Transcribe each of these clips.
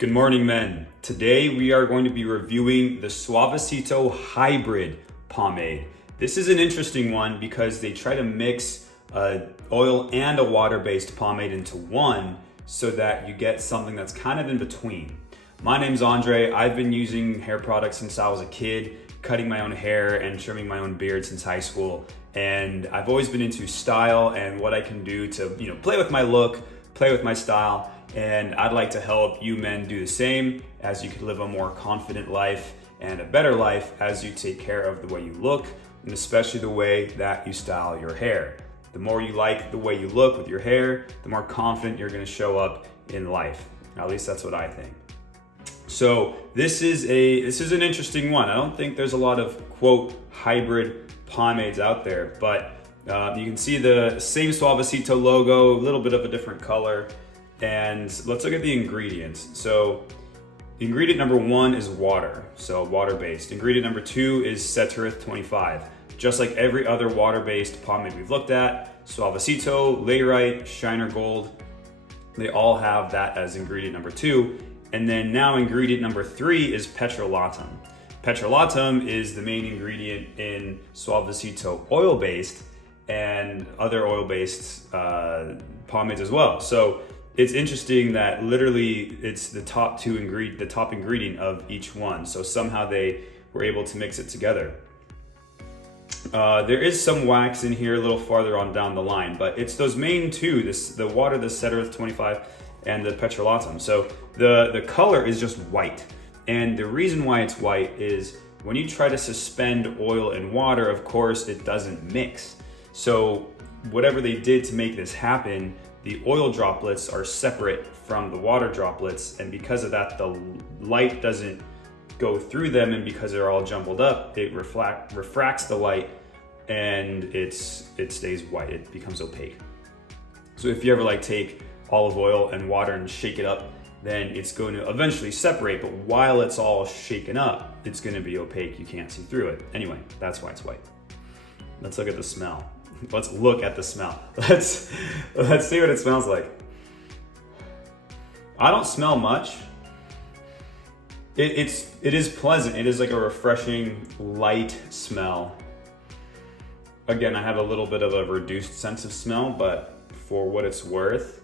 Good morning, men. Today we are going to be reviewing the Suavecito Hybrid Pomade. This is an interesting one because they try to mix oil and a water-based pomade into one so that you get something that's kind of in between. My name's Andre. I've been using hair products since I was a kid, cutting my own hair and trimming my own beard since high school. And I've always been into style and what I can do to, play with my look, play with my style. And I'd like to help you men do the same as you can live a more confident life and a better life as you take care of the way you look and especially the way that you style your hair. The more you like the way you look with your hair, the more confident you're gonna show up in life. At least that's what I think. So this is an interesting one. I don't think there's a lot of quote hybrid pomades out there, but you can see the same Suavecito logo, a little bit of a different color. And let's look at the ingredients. So ingredient number 1 is water, so water-based. Ingredient number 2 is Ceterith 25. Just like every other water-based pomade we've looked at, Suavecito, Layrite, Shiner Gold, they all have that as ingredient number 2. And then now ingredient number 3 is petrolatum. Petrolatum is the main ingredient in Suavecito oil-based and other oil-based pomades as well. So it's interesting that literally it's the top ingredient of each one. So somehow they were able to mix it together. There is some wax in here a little farther on down the line, but it's those main two, the water, the Ceterith 25, and the petrolatum. So the color is just white. And the reason why it's white is when you try to suspend oil and water, of course, it doesn't mix. So whatever they did to make this happen, the oil droplets are separate from the water droplets, and because of that, the light doesn't go through them, and because they're all jumbled up, it refracts the light, and it stays white. It becomes opaque. So if you ever take olive oil and water and shake it up, then it's going to eventually separate, but while it's all shaken up, it's going to be opaque. You can't see through it. Anyway, that's why it's white. Let's look at the smell. Let's look at the smell. Let's see what it smells like. I don't smell much. It is pleasant. It is like a refreshing, light smell. Again, I have a little bit of a reduced sense of smell, but for what it's worth,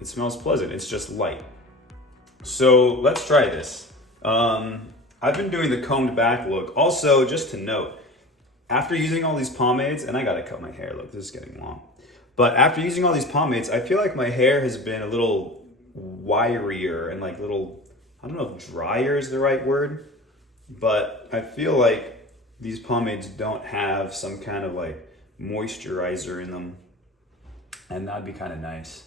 it smells pleasant. It's just light. So let's try this. I've been doing the combed back look. Also, just to note, after using all these pomades, and I gotta cut my hair, look, this is getting long. But after using all these pomades, I feel like my hair has been a little wirier and little, I don't know if drier is the right word, but I feel like these pomades don't have some kind of moisturizer in them, and that'd be kind of nice.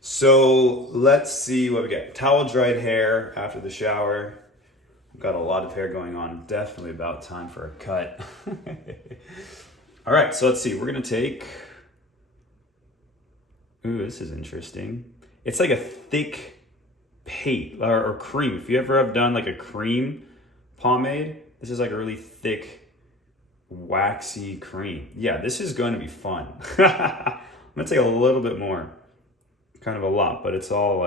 So let's see what we get. Towel dried hair after the shower. Got a lot of hair going on. Definitely about time for a cut. All right, so let's see. We're gonna take. Ooh, this is interesting. It's like a thick paste or cream. If you ever have done a cream pomade, this is a really thick, waxy cream. Yeah, this is going to be fun. I'm gonna take a little bit more, kind of a lot, but it's all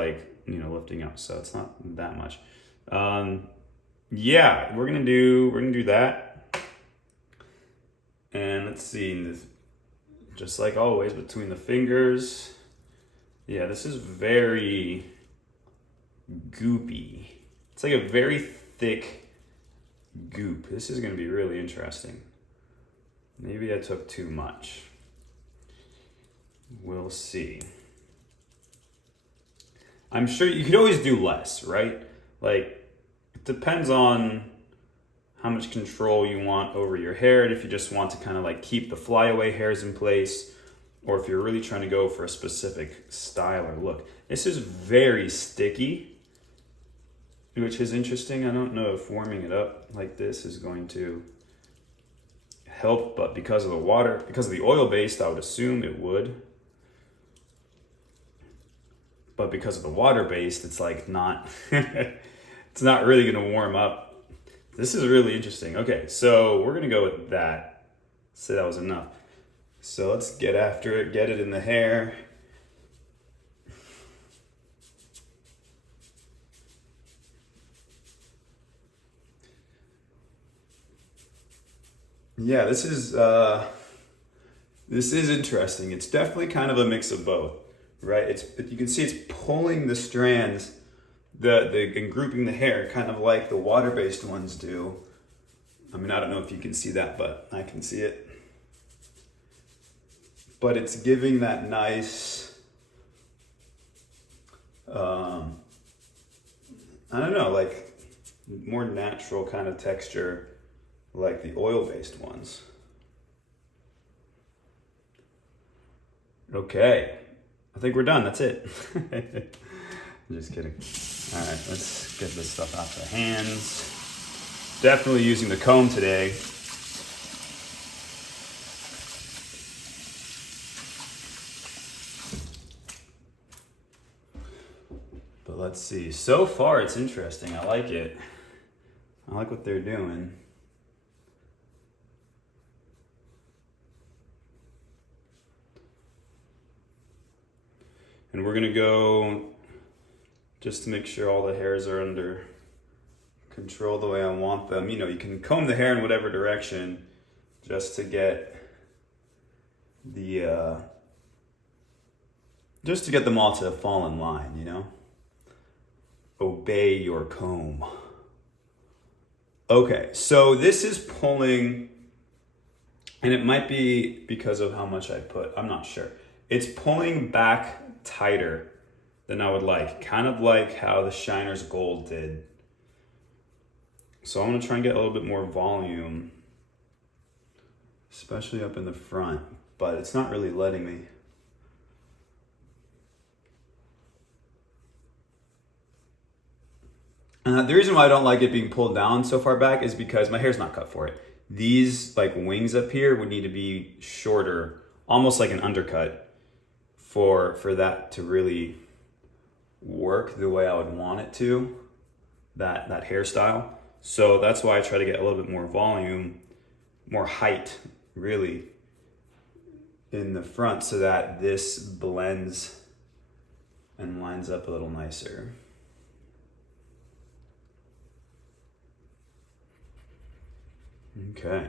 lifting up, so it's not that much. Yeah, we're gonna do that. And let's see, just like always, between the fingers. Yeah, this is very goopy. It's like a very thick goop. This is gonna be really interesting. Maybe I took too much. We'll see. I'm sure you could always do less, right? It depends on how much control you want over your hair, and if you just want to kind of keep the flyaway hairs in place, or if you're really trying to go for a specific style or look. This is very sticky, which is interesting. I don't know if warming it up like this is going to help, but because of the oil based, I would assume it would. But because of the water based, it's not it's not really gonna warm up. This is really interesting. Okay, so we're gonna go with that. Say that was enough. So let's get after it, get it in the hair. Yeah, this is interesting. It's definitely kind of a mix of both, right? You can see it's pulling the strands, and grouping the hair, kind of like the water-based ones do. I mean, I don't know if you can see that, but I can see it. But it's giving that nice, I don't know, like more natural kind of texture, like the oil-based ones. Okay, I think we're done. That's it. I'm just kidding. All right, let's get this stuff out the hands. Definitely using the comb today. But let's see. So far, it's interesting. I like it. I like what they're doing. And we're gonna go just to make sure all the hairs are under control the way I want them. You know, you can comb the hair in whatever direction just to get the just to get them all to fall in line, you know? Obey your comb. Okay, so this is pulling, and it might be because of how much I put, I'm not sure. It's pulling back tighter than I would like, kind of like how the Shiner's Gold did. So I'm gonna try and get a little bit more volume, especially up in the front, but it's not really letting me. The reason why I don't like it being pulled down so far back is because my hair's not cut for it. These like wings up here would need to be shorter, almost like an undercut, for that to really work the way I would want it to, that hairstyle. So that's why I try to get a little bit more volume, more height, really, in the front so that this blends and lines up a little nicer. Okay.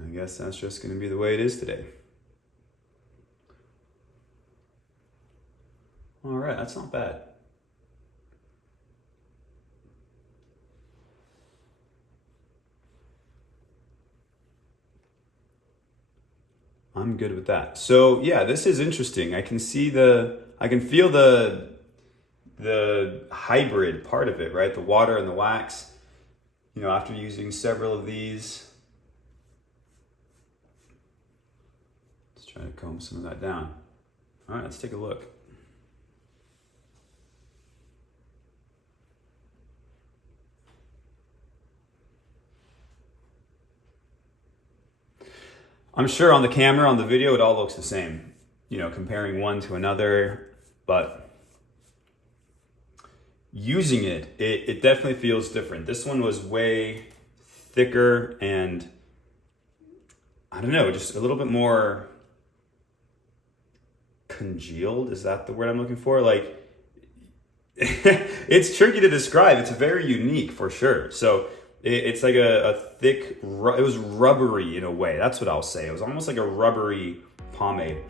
I guess that's just going to be the way it is today. All right, that's not bad. I'm good with that. So yeah, this is interesting. I can feel the hybrid part of it, right? The water and the wax, you know, after using several of these. Let's try to comb some of that down. All right, let's take a look. I'm sure on the camera, on the video, it all looks the same, you know, comparing one to another, but using it definitely feels different. This one was way thicker and, I don't know, just a little bit more congealed. Is that the word I'm looking for? Like, it's tricky to describe. It's very unique for sure. So it's like a thick, it was rubbery in a way. That's what I'll say. It was almost like a rubbery pomade.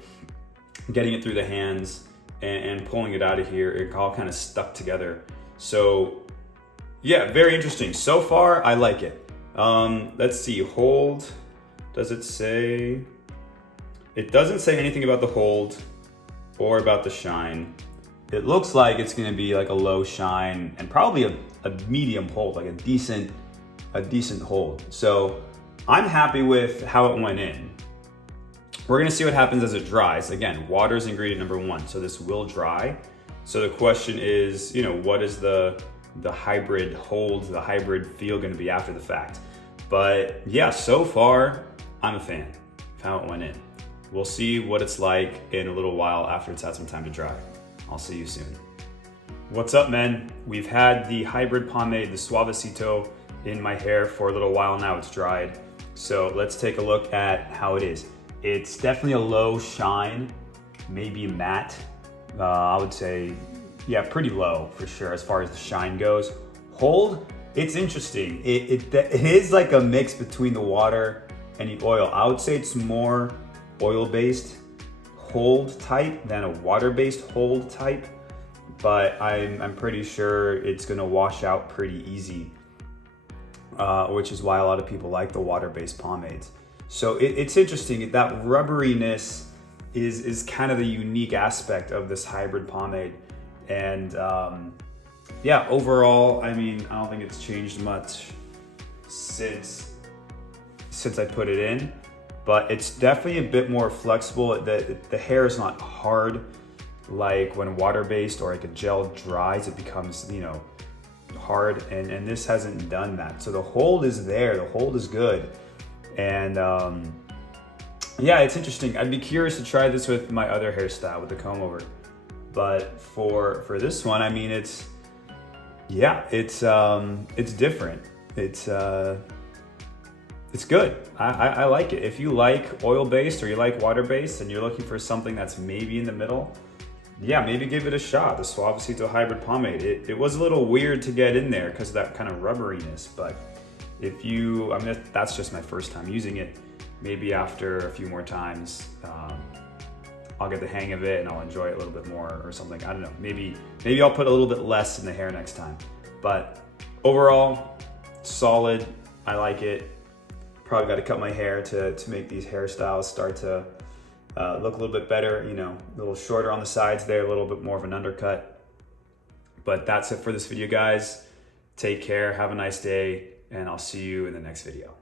Getting it through the hands and pulling it out of here, it all kind of stuck together. So yeah, very interesting. So far, I like it. Let's see, hold. Does it say? It doesn't say anything about the hold or about the shine. It looks like it's gonna be like a low shine and probably a medium hold, like a decent hold. So I'm happy with how it went in. We're gonna see what happens as it dries. Again, water is ingredient number one, so this will dry. So the question is, you know, what is the hybrid hold, the hybrid feel gonna be after the fact? But yeah, so far, I'm a fan of how it went in. We'll see what it's like in a little while after it's had some time to dry. I'll see you soon. What's up, men? We've had the hybrid pomade, the Suavecito, in my hair for a little while now. It's dried. So let's take a look at how it is. It's definitely a low shine, maybe matte. I would say, yeah, pretty low for sure as far as the shine goes. Hold, it's interesting. It is like a mix between the water and the oil. I would say it's more oil-based hold type than a water-based hold type, but I'm pretty sure it's gonna wash out pretty easy, which is why a lot of people like the water-based pomades. So it's interesting, that rubberiness is kind of the unique aspect of this hybrid pomade. And yeah, overall, I mean, I don't think it's changed much since I put it in, but it's definitely a bit more flexible. The hair is not hard like when water-based or like a gel dries, it becomes, you know, hard, and this hasn't done that. So the hold is there, the hold is good. And yeah, it's interesting. I'd be curious to try this with my other hairstyle with the comb over. But for this one, I mean, it's different. It's good. I like it. If you like oil-based or you like water-based and you're looking for something that's maybe in the middle, yeah, maybe give it a shot, the Suavecito Hybrid Pomade. It was a little weird to get in there because of that kind of rubberiness, but if you, I mean, that's just my first time using it. Maybe after a few more times, I'll get the hang of it and I'll enjoy it a little bit more or something. I don't know, maybe I'll put a little bit less in the hair next time. But overall, solid, I like it. Probably got to cut my hair to make these hairstyles start to look a little bit better, you know, a little shorter on the sides there, a little bit more of an undercut. But that's it for this video, guys. Take care, have a nice day, and I'll see you in the next video.